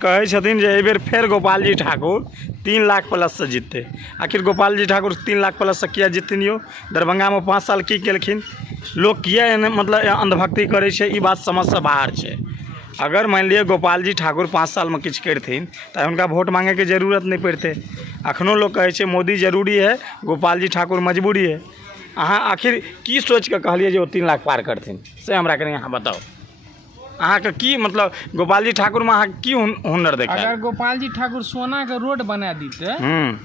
कहे छथिन जे एहिबेर फेर गोपाल जी ठाकुर 3 लाख प्लस से जीतते। आखिर गोपाल जी ठाकुर 3 लाख प्लस से किया जीतथिन यो? दरभंगा में 5 साल की केलखिन? लोग किया मतलब अंधभक्ति करे छे, ई बात समझ से बाहर छे। अगर मान लिया गोपाल जी ठाकुर 5 साल में किछ करथिन तो उनका वोट मांगे के जरूरत नहीं पड़ते। अखनो लोग कहे छे मोदी जरूरी है, गोपाल जी ठाकुर मजबूरी है। अहाँ आखिर की सोच के कहलिए जे वो 3 लाख पार करथिन से हमरा कनी अहाँ बताओ। अहाँ के की मतलब गोपाल जी ठाकुर में अहाँ की हुनर देखा? अगर गोपाल जी ठाकुर सोना के रोड बना दीते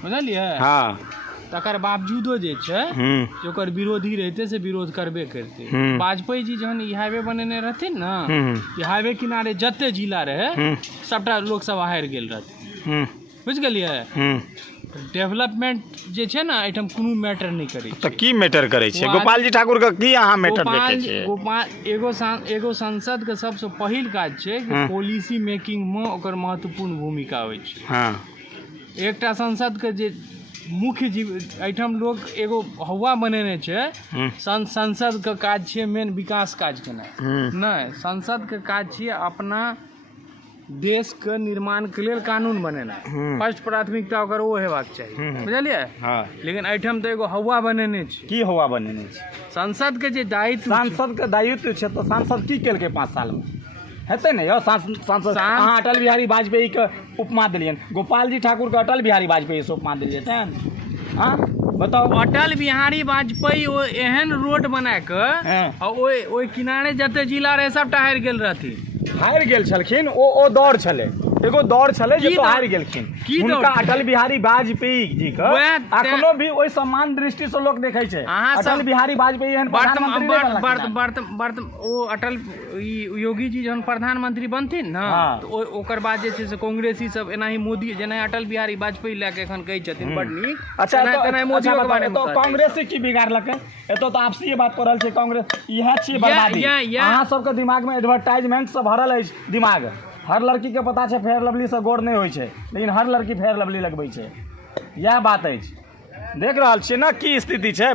बुझलिए, हाँ, तकर बावजूदो जे छे जे ओकर विरोधी रहते से विरोध करबे करते। वाजपेयी जी जहन ई हाईवे बनेने रहथिन ना, ई हाईवे किनारे जते जिला रहे सबटा लोग सब हारि गेल रहथिन, बुझ गेलिए। डेवलपमेंट जे छे ना एठम कोनो मैटर नहीं करे तो की मैटर करे छे? गोपाल जी ठाकुर का की अहाँ मैटर देखे छे? गोपाल एगो सांसद के सबसे पहिल काज छे कि पॉलिसी मेकिंग में ओकर महत्वपूर्ण भूमिका होय छे। हाँ, एकटा सांसद के जे मुख्य जीव एठम लोग एगो हवा बनेने छे, संसद के काज छे मेन विकास काज केना नहीं, संसद के काज छे अपना देश के निर्माण के लिए कानून बनेना। फर्स्ट प्राथमिकता ओकर वो हेबाक चाहिए, बुझलिए। हाँ। लेकिन एठम तो एगो हवा बनेने छे। की हवा बनेने छे? संसद के जे दायित्व, सांसद के दायित्व छे तो सांसद की केलके 5 साल में? हेते नहीं यो सांसद। अहाँ अटल बिहारी वाजपेयी के उपमा दिलियन, गोपाल जी ठाकुर के अटल बिहारी वाजपेयी से उपमा दिलियन। हाँ बताओ। अटल बिहारी वाजपेयी ओ एहन रोड बना के ओइ किनारे जते जिला रहे सबटा हारि गेल रहथिन। हारि गेल छलखिन, ओ दौड़ छले, एगो दौड़ छले जे तो हारि गेलखिन। उनका अटल बिहारी वाजपेयी जी के अखनो भी ओइ सम्मान दृष्टि से लोग देखे छे। अटल बिहारी वाजपेयी एहन प्रधानमंत्री नहीं ओ अटल योगी जी जहन प्रधानमंत्री बनथिन ना तो ओकर बाद जे छे से कांग्रेसी सब एनाही मोदी जेना अटल बिहारी वाजपेयी लेके एखन कहै छथिन बड नीक। अच्छा तेना मोदी के बारे में तो कांग्रेस की बिगाड़लकै? एतो तो आपसी ये बात करल छे कांग्रेस इहा छी बर्बादी। अहाँ सब के दिमाग में एडवर्टाइजमेंट सब भरल है दिमाग। हर लड़की के पता है फेयर लवली से गोर नहीं होय छे, लेकिन हर लड़की फेयर लवली लगबै छे। यह बात है, देख रहल छियै ना की स्थिति छे।